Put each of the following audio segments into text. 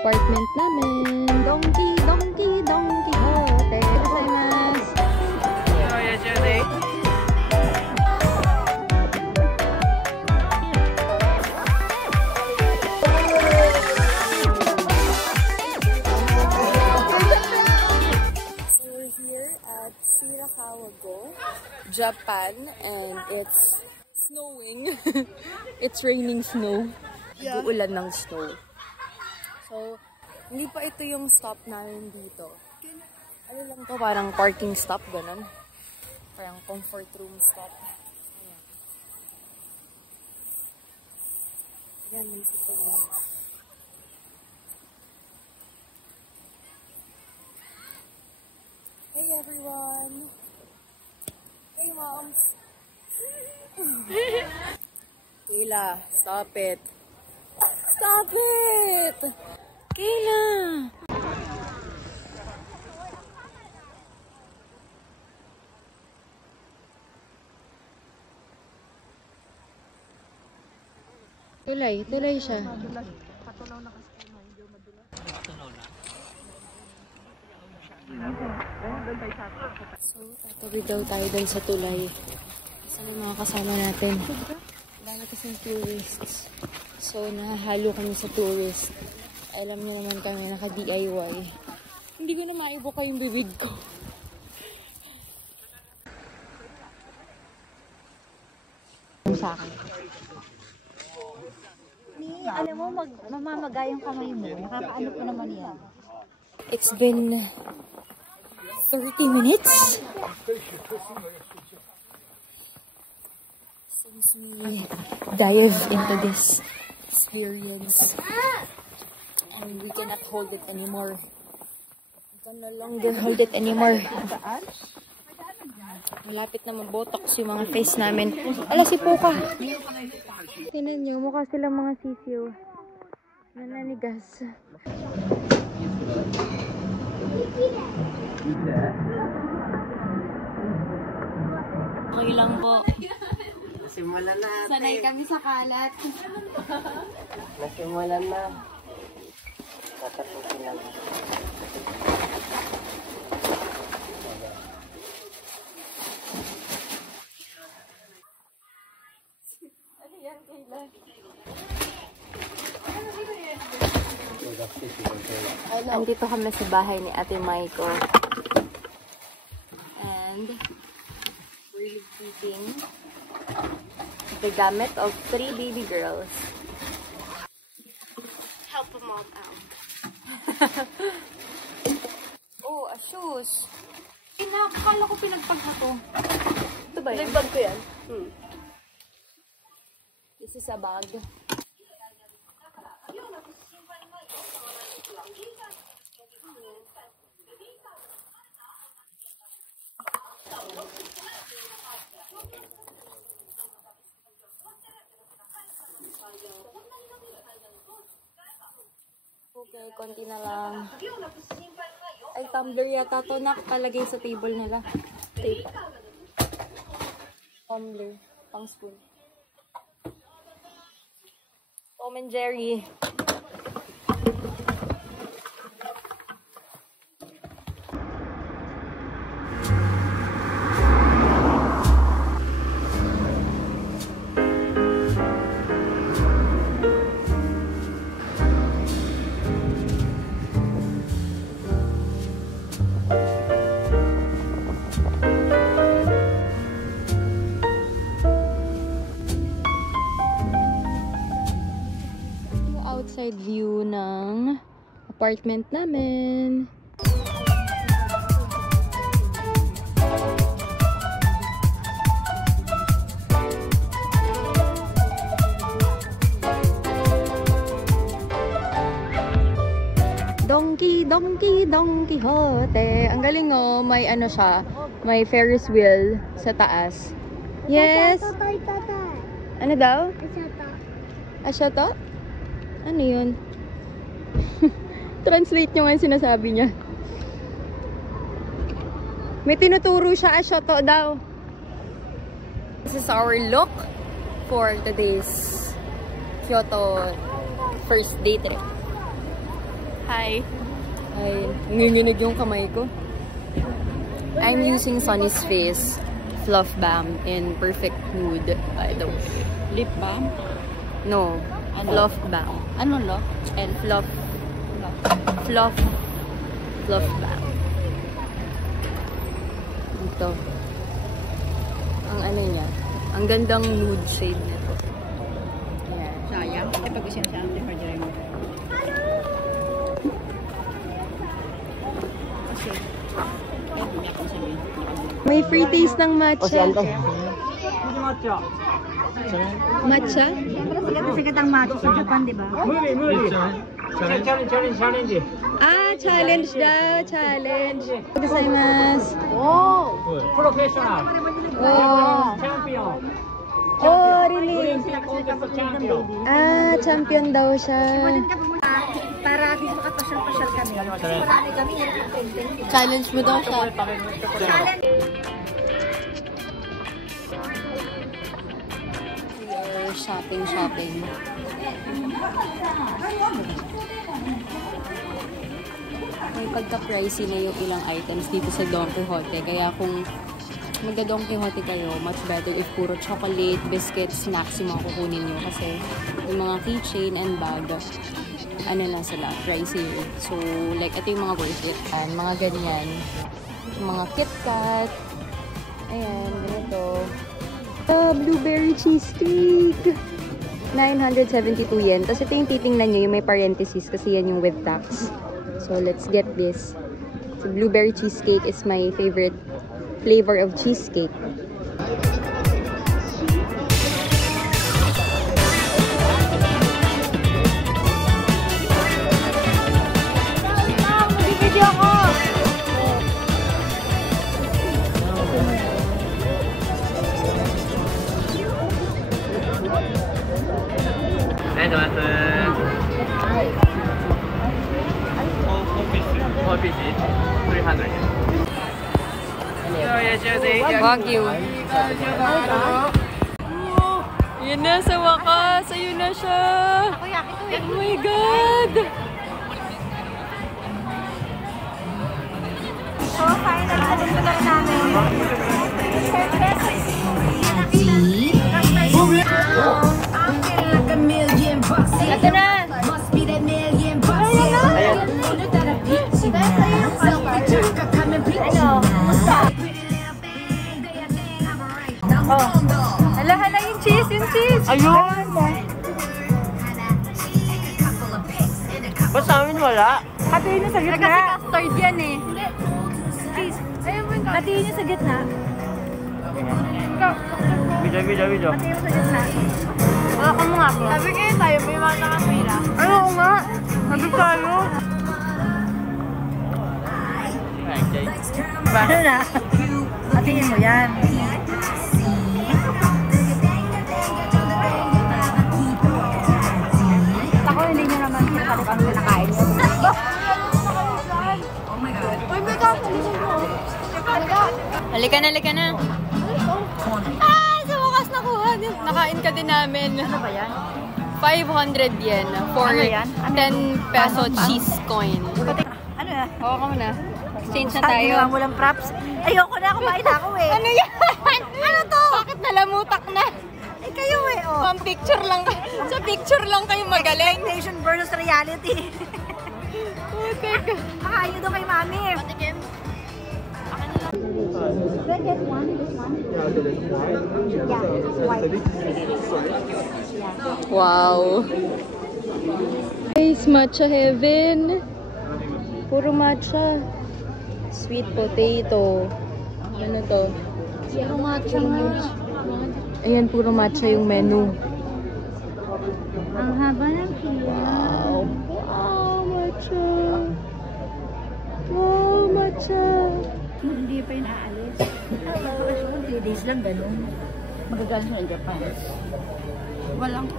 apartment namin. Donkey, donkey, donkey hote. Gozaimasu. We're here at Shirakawa-go, Japan, and it's snowing. It's raining snow. Uulan ng snow. So, hindi pa ito yung stop namin dito. Ano lang to? Parang parking stop, ganun. Parang comfort room stop. Ayan, may sito na. Hey everyone! Hey moms! Kayla, stop it! Stop it! Kayla! Tulay siya. So, tatawid daw tayo dun sa tulay. Saan yung mga kasama natin? Dami kasing tourists. So, nahahalo kami sa tourist. Alam niyo naman kami, naka-DIY. Hindi ko na maibuka yung bibig ko. Sa akin. Alam mo, mamamaga yung kamay mo. Nakakaano ko naman yan. It's been 30 minutes since we dive into this experience. And we cannot hold it anymore. We can no longer hold it anymore. Malapit na mabotox yung mga face namin. Ala, si Puka! Tinan nyo, mukha silang mga sisiw. Nananigas. Okay lang po. Nasimulan na ate. Sanay kami sa kalat. Nasimulan na. Tatapusin lang. Ano yan, Kayla? Andito kami sa bahay ni Ate Maiko. And we're keeping the gamit of 3 baby girls. Help a mom out. Oh, a shoes. Akala ko pinagpagha ko. Ito ba yun? Bag ko yan. This is a bag. Okay, konti na lang. Ay, tumbler yata to. Nakalagay sa table nila. Tape. Tumbler. Pang spoon. Tom and Jerry. Outside view ng apartment namin. Donkey, donkey, donkey hote. Ang galing oh, may ano siya, may Ferris wheel sa taas. Yes. Ano daw? Asyato? Ano yun? Translate nyo nga yung sinasabi niya. May tinuturo siya, asyato daw. This is our look for today's Kyoto first day trip. Hi. Ay, nanginginig yung kamay ko. I'm using Sunny's Face Fluff Balm in Perfect Mood, by the way. Lip balm? No, Fluff Balm. Ano lo? And Fluff Balm. Ito. Ang ano niya, ang gandang nude shade nito. Ayan. Sayang. Ay, pag-isip siya ang refrigerator mo. Kasi, ay, bumiyak ko sabihin. May free taste ng matcha. Matcha? Sikat ang matcha sa Japan, di ba? challenge. Ah, challenge daw. Challenge. Gozaimasu. Oh! Professional. Oh. Champion. Oh, really? Contest champion. Ah, champion daw siya. Para di makapasyal-pasyal kami. Kasi marami kami. Challenge mo daw siya. We are shopping. May pagka-pricey na yung ilang items dito sa Don Quijote. Kaya kung mag-Don Quijote kayo, much better if puro chocolate, biscuits, snacks yung mga kukunin nyo. Kasi yung mga keychain and bag, ano na sila, pricey. So, like, ito yung mga worth it. And mga ganyan. Yung mga KitKat. Ayan, ganito. Blueberry cheesecake. 972 yen. Tapos ito yung titingnan nyo, yung may parentheses kasi yan yung with tax. So, let's get this. So, blueberry cheesecake is my favorite flavor of cheesecake. Mag-video ako! Wagyu. Yan na, sa wakas. Ayun na siya. Oh my God. So, finally, nandito na rin namin. Ito na. Hala yung cheese. Ayun! Ba't sa amin wala? Hatiin niyo sa gitna. Kasi custard yan eh. Cheese. Hatiin niyo sa gitna. Video. Hatiin niyo sa gitna. Wala ka mga ako. Sabi kayo tayo, may mga nakapila. Ano nga? Sabi tayo. Paano na? Hatiin mo yan. Ako, hindi nyo naman paano kami pinakain nyo. Oh my God. Uy, may kakalisin mo. Halika na. Ay, sa wakas nakuha. Nakain ka din namin. Ano ba yan? 500 yen for Ano yan? 10 peso cheese coin. Ano yan? Oo ka muna. Exchange na Tayo. tayo. Ginawa mo lang props. Ayoko na, kumain ako eh. Ano yan? Ano to? Bakit nalamutak na? Eh kayo eh, oh. Pang picture lang. Sa picture lang kayo magaling. Expectation versus reality. Oh, teka. Kakain daw kay mami. Patikim. Should I get one? This one? Yeah, white. Yeah. Wow. Guys, matcha heaven. Puro matcha. Sweet potato. Ano to? Puro matcha nga. Ayan, puro matcha yung menu. Ang haba ng pila. Wow, matcha. Wow, matcha. Hindi pa yun aalis. Bakasyon, 3 days lang, ganun. Magagaling siya ng Japan.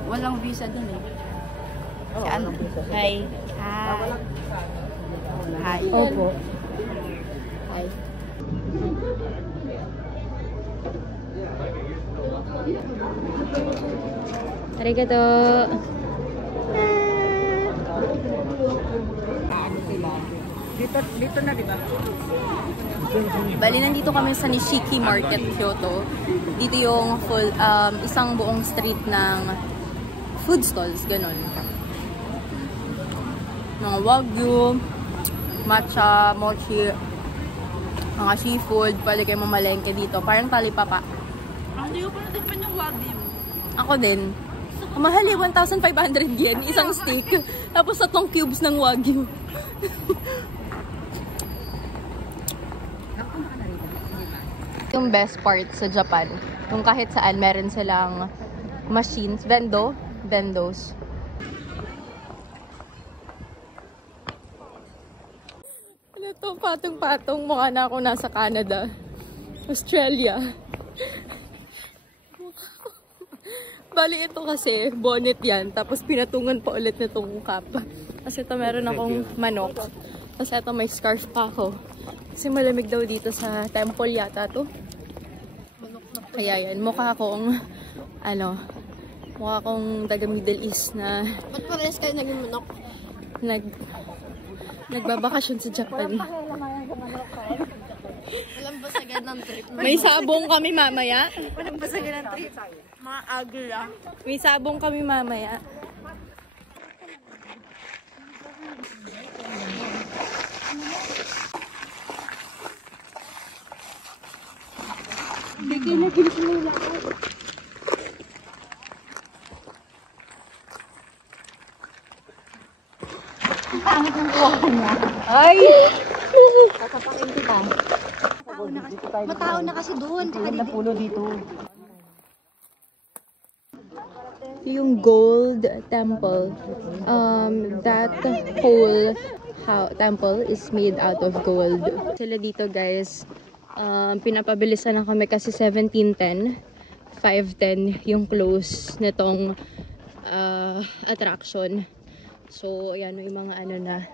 Walang visa dun eh. Si ano? Hi. Hi. Opo. Hi. Arigato. diba? Dito na, diba? Bali, nandito kami sa Nishiki Market, Kyoto. Dito yung full, isang buong street ng food stalls, ganun. Mga wagyu, matcha, mochi, mga seafood, pwede kayo mamalengke dito. Parang talipapa. Hindi ko pa natikman yung wagyu. Ako din. Mahal eh, 1,500 yen, isang steak. Tapos 3 cubes ng wagyu. Yung best part sa Japan, yung kahit saan meron silang machines, vendos. Ano to, patong-patong, mukha na ako nasa Canada, Australia. Bali ito kasi, bonnet yan, tapos pinatungan pa ulit nitong cap. Kasi ito meron akong manok. Tapos ito may scarf pa ako. Kasi malamig daw dito sa temple yata to. Kaya yan, mukha akong, mukha akong taga Middle East na... Ba't parehas kayo naging manok? Nagbabakasyon sa Japan. Walang basagan ng trip. May sabong kami mamaya. Walang basagan ng trip. Mga agla. May sabong kami mamaya. Bigay na gilis mo yung lahat. Ang pangit ng kuha niya. Ay! Tatapakin kita. Matao na kasi doon. Ang puno dito. Yung gold temple. That whole temple is made out of gold. Sila dito guys, pinapabilisan na kami kasi 17:10. 5:10 yung close nitong attraction. So, ayan yung mga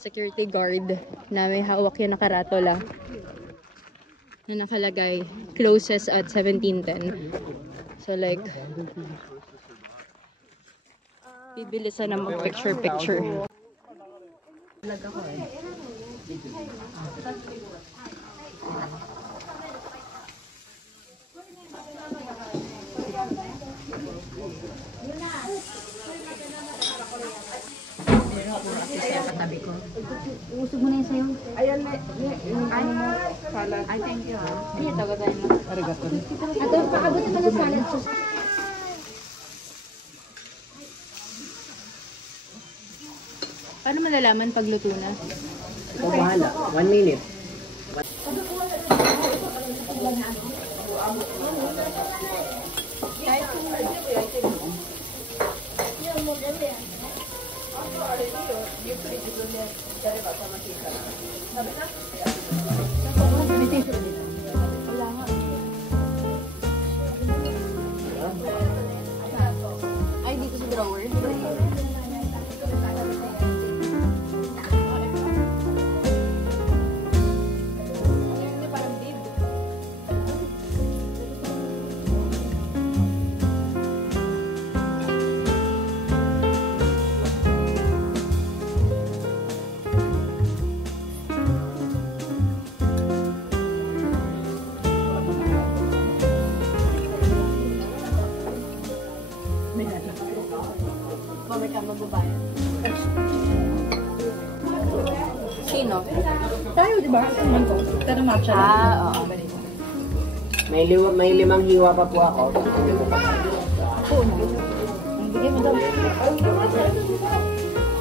security guard na may hawak yan na karatola na nakalagay closes at 17:10. So, like, bibilisan na mag-picture-picture. Katabi ko. Usog mo na yun sa'yo. Ayan na. Ay, thank you ha. Dito, gagawin mo. Arigato. Ato, paabot na ng salad sauce. Paano malalaman pag luto na? Ito bahala. 1 minute. Ay, dito sa drawer. Sino? Tayo, di ba? Pero matcha lang. Ah, oo. May 5 hiwa pa po ako. Bigyan mo daw.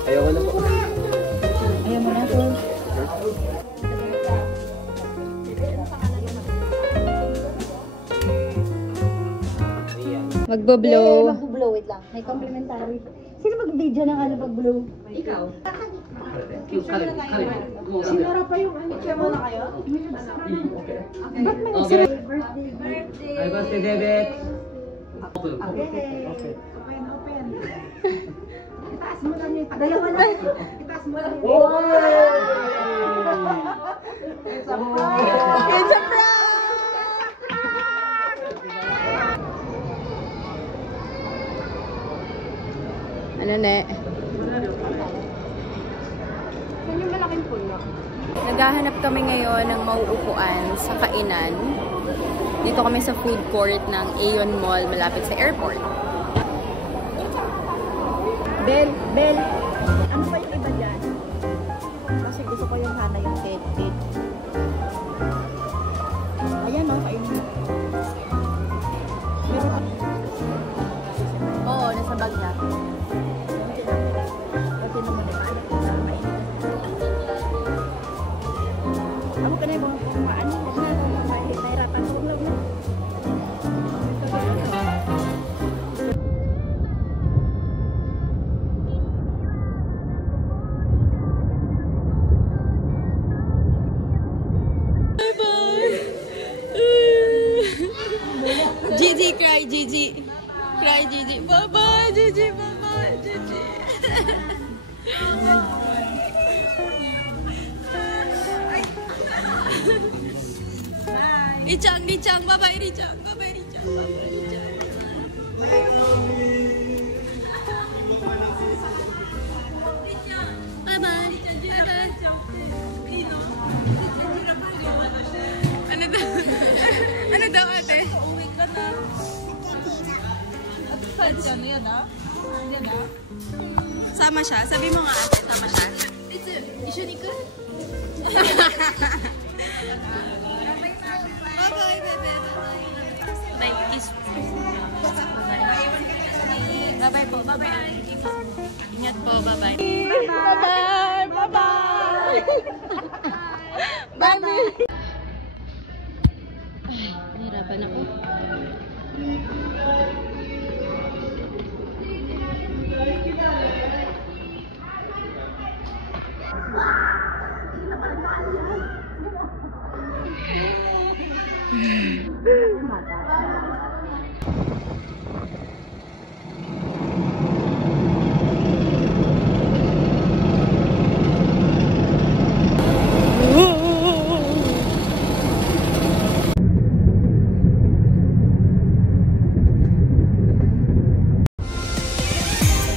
Ayoko na po. Ayan mo na to. Magbo-blow. Mag-blow, wait lang. May complimentary. Sino mag-video ng pag-blow? Ikaw. Sinara pa yung share mo na kayo? Ba't may isa? Birthday. Happy birthday, David. Okay. Open. Itaas mo lang yung dalawa lang. Itaas mo lang yung It's a prank! Ano, ne? Saan yung Naghahanap kami ngayon ng mauupuan sa kainan. Dito kami sa food court ng Aeon Mall malapit sa airport. Bel. Ano ba yung iba dyan? Kasi gusto ko yung hana yung cake. Ayan o, kainin. Meron Oo, nasa bag na. Pati naman ito. Ako ka na yung mga kumaano. Nahirapan ko lang. Gigi, cry, Gigi. Cry, Gigi. Bye-bye, Gigi. Bye-bye, Gigi. Richang. Bye-bye, Richang. Bye-bye, Richang. Bye-bye, Richang. Bye-bye. Ano daw, ate? Sama siya. Sabi mo nga, ate, sama siya. Bye-bye, bebe. Bye, kiss. Bye-bye po. Bye-bye. Ingat po. Bye-bye. Bye-bye. Bye-bye. Bye-bye. Ay, nahirapan ako.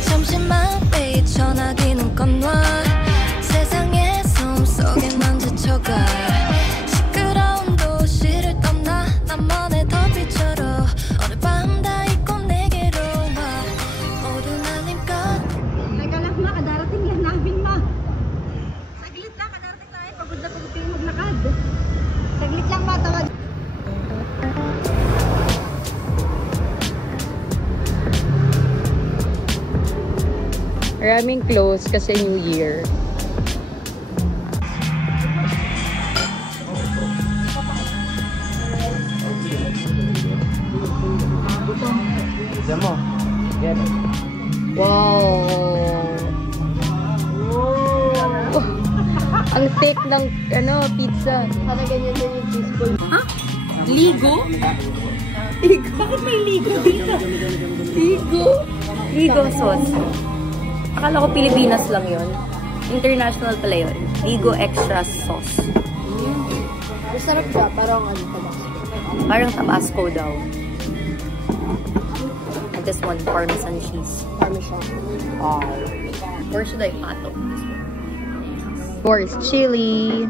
잠시만 전화기는 꺼놔 세상의 숨속에 넌 지쳐가 시끄러운 도시를 떠나 나만의 더비처럼 오늘 밤 다 잊고 내게로 와 모두 날린 것 Teka lang na, kadarating lang namin ma. Saglit lang, kadarating tayo. Pagod na pagod kayo maglakad. Saglit lang ma, tawag. Maraming close kasi New Year. Diyan mo. Yan. Wow! Ang thick ng pizza. Sana ganyan din yung cheese ball. Ha? Ligo? Ligo? Bakit may ligo dito? Ligo? Ligo sauce. Akala ko Pilipinas lang yun. International pala yun. Ligo extra sauce. Masarap siya, parang Tabasco. Parang Tabasco daw. And this one, Parmesan cheese. Parmesan. Or should I pato this one? Of course, chili.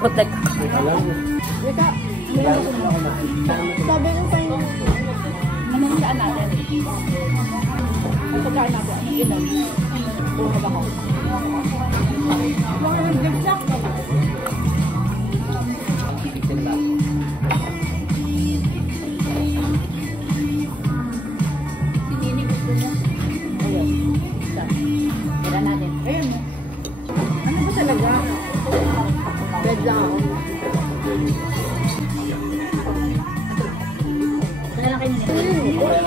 But like, Sabi ko sa'yo, anong saan natin? Ang pagkaan natin, anong inom? Buhag ako. Sinini gusto niya. Ayun. Tira natin. Ayun. Ano ba talaga? Red lang ako.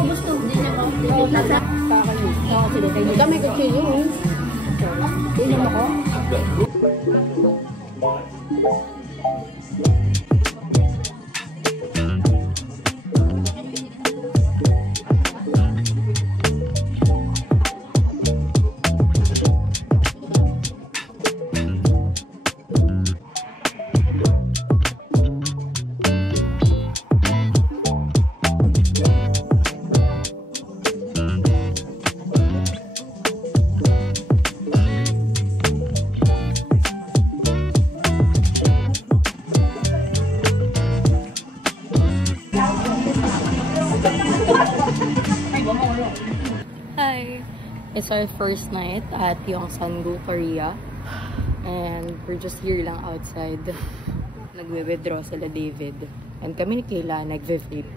Gusto, hindi niya ba? Nasa kakayo. Dami ko chili eh. Inom ako. It's our first night at Yongsan-gu, Korea. And we're just here lang outside. Nagwe-withdraw sila David. And kami ni Kayla nagve-vape.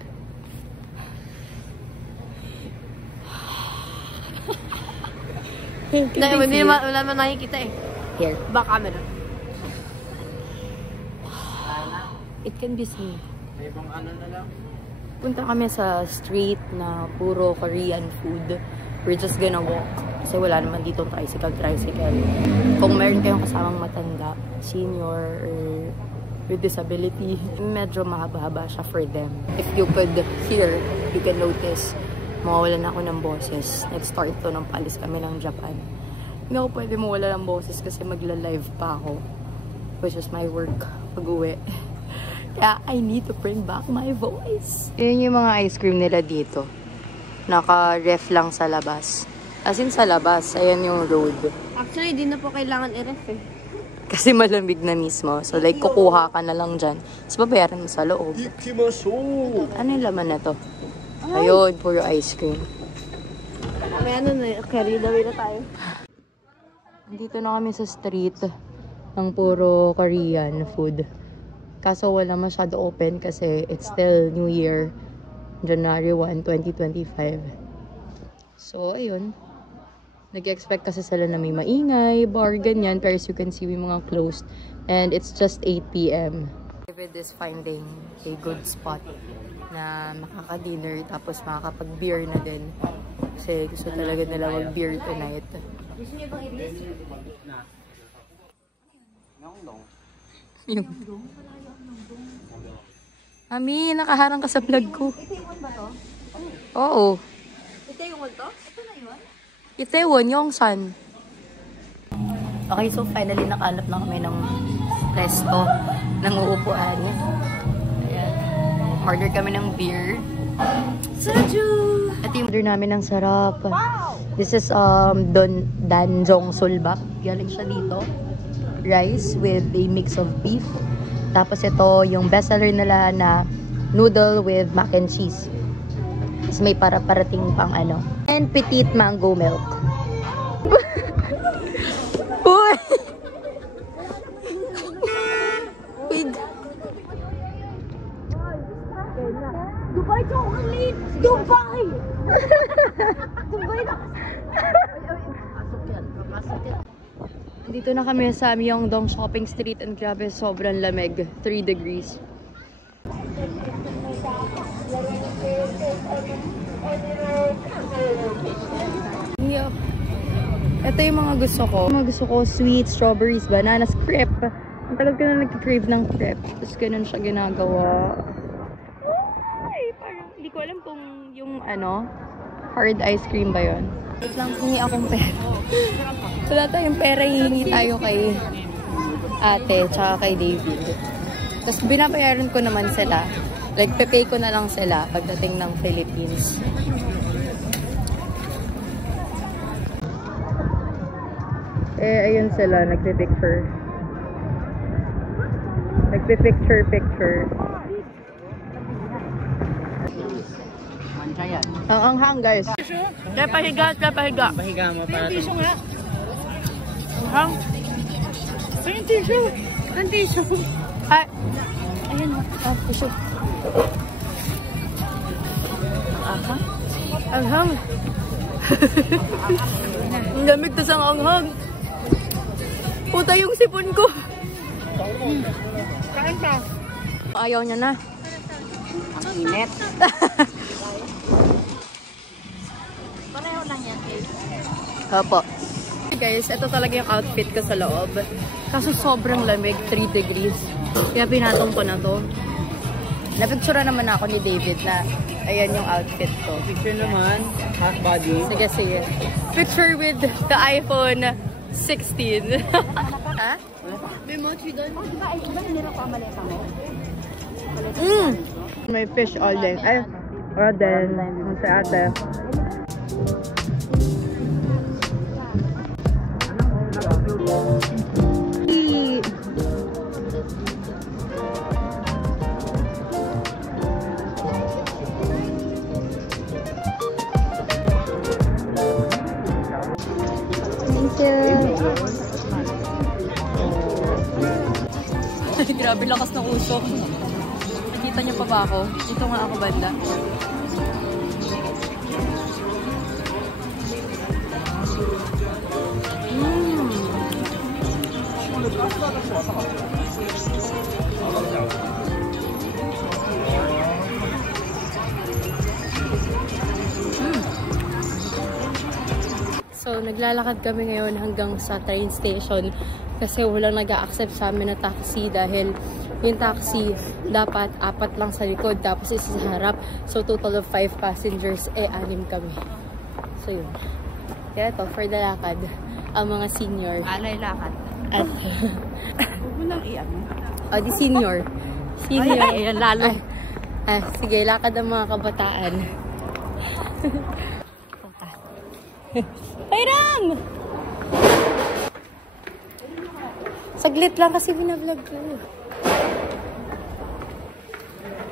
Wala naman nakikita eh. Here. Back camera. It can be seen. May ibang ano na lang. Punta kami sa street na puro Korean food. We're just gonna walk. Kasi wala naman dito tricycle. Kung meron kayong kasamang matanda, senior, or with disability, medyo mahaba-haba siya for them. If you could hear, you can notice, mawawalan ako ng boses. Nag-start to nang paalis kami ng Japan. Hindi ako pwede mawala ng boses kasi magla-live pa ako. Which is my work pag-uwi. Kaya I need to bring back my voice. Yun yung mga ice cream nila dito. Naka-ref lang sa labas. As in sa labas, ayan yung road. Actually, di na po kailangan i-ref eh. Kasi malamig na mismo. So like, kukuha ka na lang dyan. Tapos babayaran mo sa loob. Ano yung laman na to? Ayun, puro ice cream. May ano na, carry the way na tayo. Dito na kami sa street ng puro Korean food. Kaso wala masyado open kasi it's still New Year. January 1, 2025. So, ayun. Nag-expect kasi sila na may maingay, bar, ganyan. Pero as you can see, may mga closed. And it's just 8 p.m. David is finding a good spot na makaka-dinner tapos makakapag-beer na din. Kasi gusto talaga nila mag-beer tonight. Gusto niyo bang i-list? Ami, nakaharang ka sa vlog ko. Itaewon ba to? Oo. Itaewon to? Ito na yun? Itaewon, Yongsan. Okay, so finally nakalap na kami ng resto ng uupuan. Ayan. Order kami ng beer. Soju! At yung order namin ng sarap. Wow! This is Danjong Sulbak. Galing siya dito. Rice with a mix of beef. Tapos ito yung bestseller nila na noodle with mac and cheese. Tapos may parating pang ano. And petite mango milk. Uy! Wait. Dubai chocolate! Dubai! Dubai na! Dito na kami sa Myeongdong Shopping Street and grabe, sobrang lamig. 3 degrees. Yup. Ito yung mga gusto ko. Mga gusto ko, sweet, strawberries, bananas, crepe. Ang tagal ko na nag-crave ng crepe. Tapos ganun siya ginagawa. Ay, parang hindi ko alam kung yung ano, hard ice cream ba yun. Wait lang, hingi akong pera. Wala tayong pera, hihingi tayo kay ate, tsaka kay David. Tapos binabayaran ko naman sila. Like, pepay ko na lang sila pagdating ng Philippines. Eh, ayun sila, nagpipicture. Nagpipicture. Ang anghang, guys. Kaya pahiga. Pahiga mo para Tissue nga. Hang. Saan yung tissue? Ang tissue. Ay! Ayan o. Ah, tissue. Aha. Anghang. Ang lamig tas ang anghang. Puta yung sipon ko. Kain pa. Ayaw niya na. ang init. Pareho lang yan. Opo. Guys, ito talaga yung outfit ko sa loob. Kaso sobrang lamig, 3 degrees. Kaya pinatong ko na to. Napicture naman ako ni David na ayan yung outfit ko. Picture naman, half body. Sige. Picture with the iPhone 16. Ha? May mochi doon. Oh, diba hinira ko ang maleta mo? May fish all day. Ay, or then, sa ate. Grabe lakas ng usok. Nakita niyo pa ba ako? Dito nga ako banda. So, naglalakad kami ngayon hanggang sa train station kasi walang nag-a-accept sa amin na taxi dahil yung taxi dapat 4 lang sa likod tapos isa sa harap. So, total of 5 passengers, 6 kami. So, yun. Kaya ito, for the lakad, ang mga senior. Alay lakad. At, Huwag mo lang iyan. o, di senior. Senior. Ay, lalo. Sige, lakad ang mga kabataan. Pairam! Saglit lang kasi binablog ko.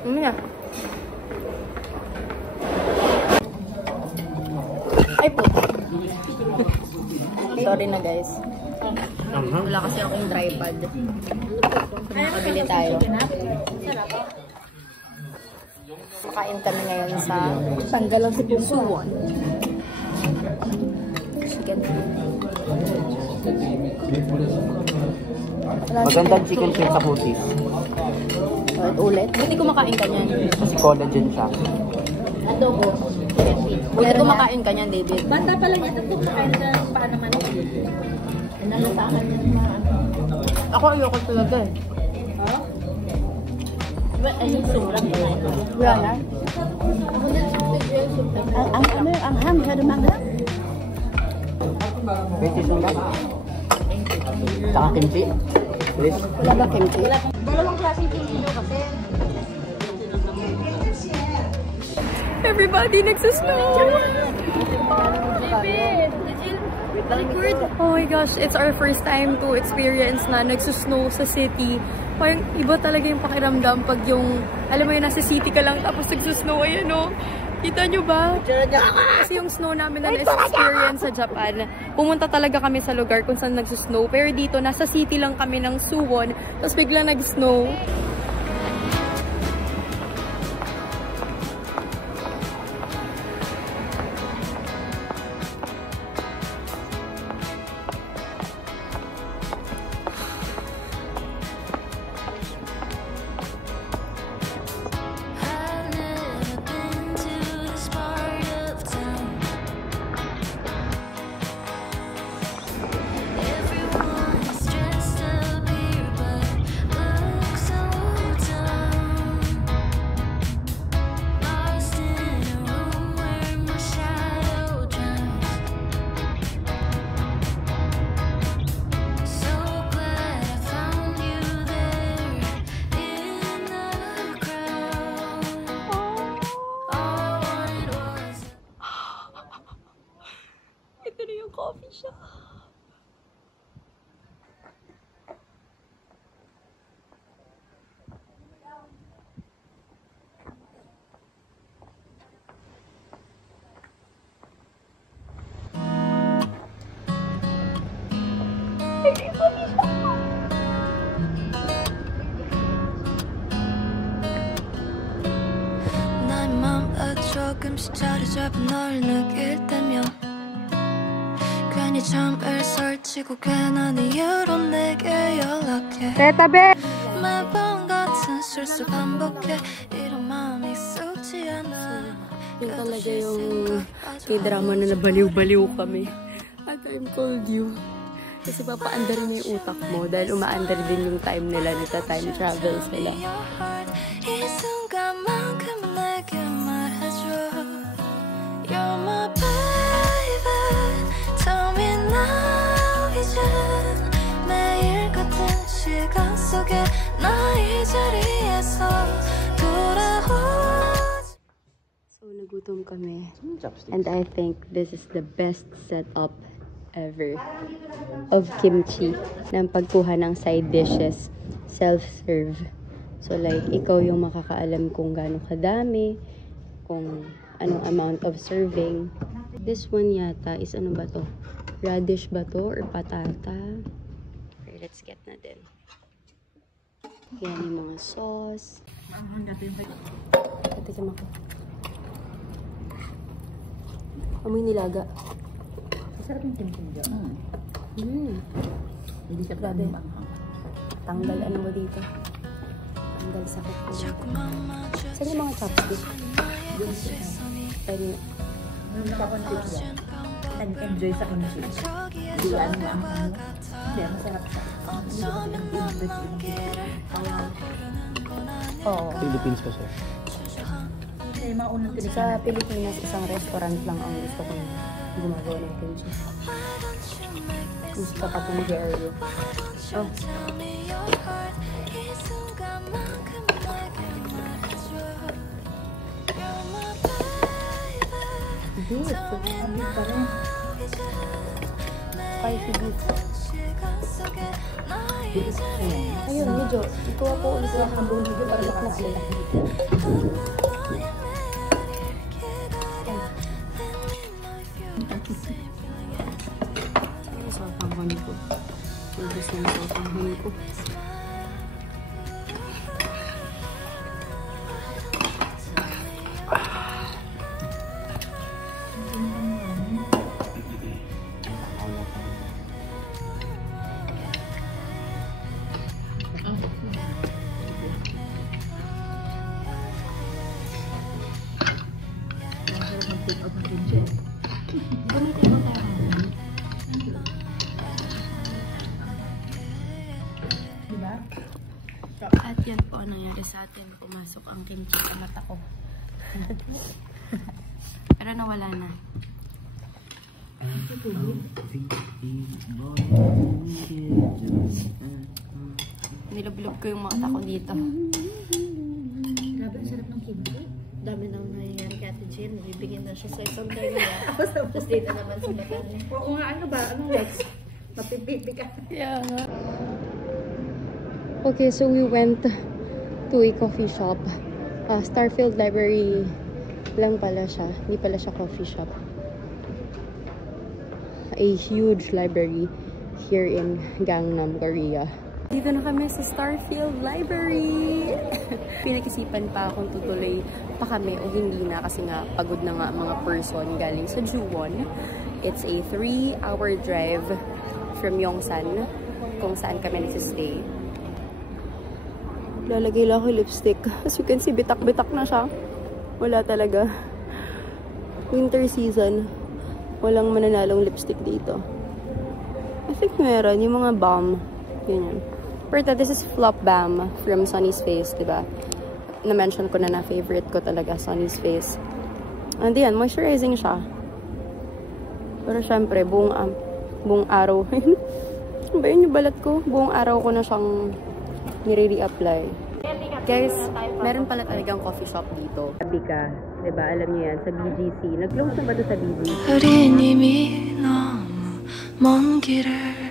Na. Ay po. Sorry na guys. Wala kasi akong tripod. Makabili tayo. Makain kami ngayon sa Tanggalang Suwon. Chicken. Magandang chicken shake sa kutis. Ulit. Buti kumakain ka niyan. Kasi collagen siya. Adobo. Buti kumakain ka niyan, David. Bata pa lang ito kung kain na pa naman. Nalatakan niya naman. Ako ayoko talaga eh. Ayun, sobrang Wala na. ang ham, masyado mangga. Pwede sila. Saka kimchi. Please. Wala ba kimchi? Dalawang klaseng pililo kasi. Everybody nagsusnow! Oh my gosh, it's our first time to experience na nagsusnow sa city. Parang iba talaga yung pakiramdam pag yung, alam mo yun, nasa city ka lang tapos nagsusnow. Ayan o. Kita nyo ba? Kasi yung snow namin na na-experience sa Japan, pumunta talaga kami sa lugar kung saan nagsusnow. Pero dito, nasa city lang kami ng Suwon, tapos biglang nag-snow. Ito na yung coffee shop. 나의 맘에 조금씩 자리 잡은 널 느낄 때면 괜히 잠을 설치고 괜한 이유로 내게 연락해 매번 같은 실수 반복해 이런 마음이 썩지 않아 Yun talaga yung k-drama na nabaliw-baliw kami. At I'm told you. Kasi papaandar mo yung utak mo dahil umaandar din yung time nila, nagta-time travel sila. 이 순간만큼은 내게 말해줘 You're my baby Tell me now 이제 매일 같은 시간 속에 나 이 자리에서 돌아오지 So, nagutom kami. And I think this is the best setup ever of kimchi ng pagkuha ng side dishes, self-serve. So like, ikaw yung makakaalam kung gaano kadami, kung anong amount of serving. This one yata is ano ba to? Radish ba to or patata? Okay, let's get na din. Yan yung mga sauce. Patikim ako. Amoy nilaga. Masarap yung kimchi dyan. Hindi siya Grabe. Tanggal ano mo dito. Tanggal sakit ko. Saan yung mga chopstick? Pwede. Nakakontrip siya. Nag-enjoy sa kimchi. Diyan mo ang ano. Hindi, masarap siya. Oo. Philippines pa siya. Hindi, mga unang Sa tinikin. Pilipinas, isang restaurant lang ang gusto kong gumagawa ng kimchi. Gusto ka pa kong area. Oh. Beef. Beef pa rin. Spicy beef. Ayun, medyo. Ikuha po ulit yung hambong dito para makasila. Ay, sotang honey ko. Ang gusto ng sotang honey ko. At yan po ang nangyari sa atin. Pumasok ang kimchi sa mata ko. Pero nawala na. Nilublob ko yung mata ko dito. Grabe, ang sarap ng kimchi. Dami nang nangyayari kay Ate Jill. Bibigyan na siya sa isang kanya. Tapos dito naman sa mata niya. Oo nga, ano ba? Anong next? Mapipipi ka. Yeah. Okay, so we went to a coffee shop. Starfield Library lang pala siya. Hindi pala siya coffee shop. A huge library here in Gangnam, Korea. Dito na kami sa Starfield Library! Pinag-isipan pa kung tutuloy pa kami o hindi na kasi nga pagod na nga mga person galing sa Juwon. It's a 3-hour drive from Yongsan kung saan kami nagsistay. Lalagay lang ako lipstick. As you can see, bitak-bitak na siya. Wala talaga. Winter season. Walang mananalong lipstick dito. I think meron. Yung mga balm. Ganyan. Pero this is Flop Balm from Sunny's Face, diba? Na-mention ko na favorite ko talaga, Sunny's Face. And yan, moisturizing siya. Pero syempre, buong araw. Ano ba yun yung balat ko? Buong araw ko na siyang nire-reapply. Guys, meron pala talagang coffee shop dito. Sabi ka, diba? Alam niyo yan, sa BGC. Nag-close na ba ito sa BGC? 우린 이미 너무 먼 길을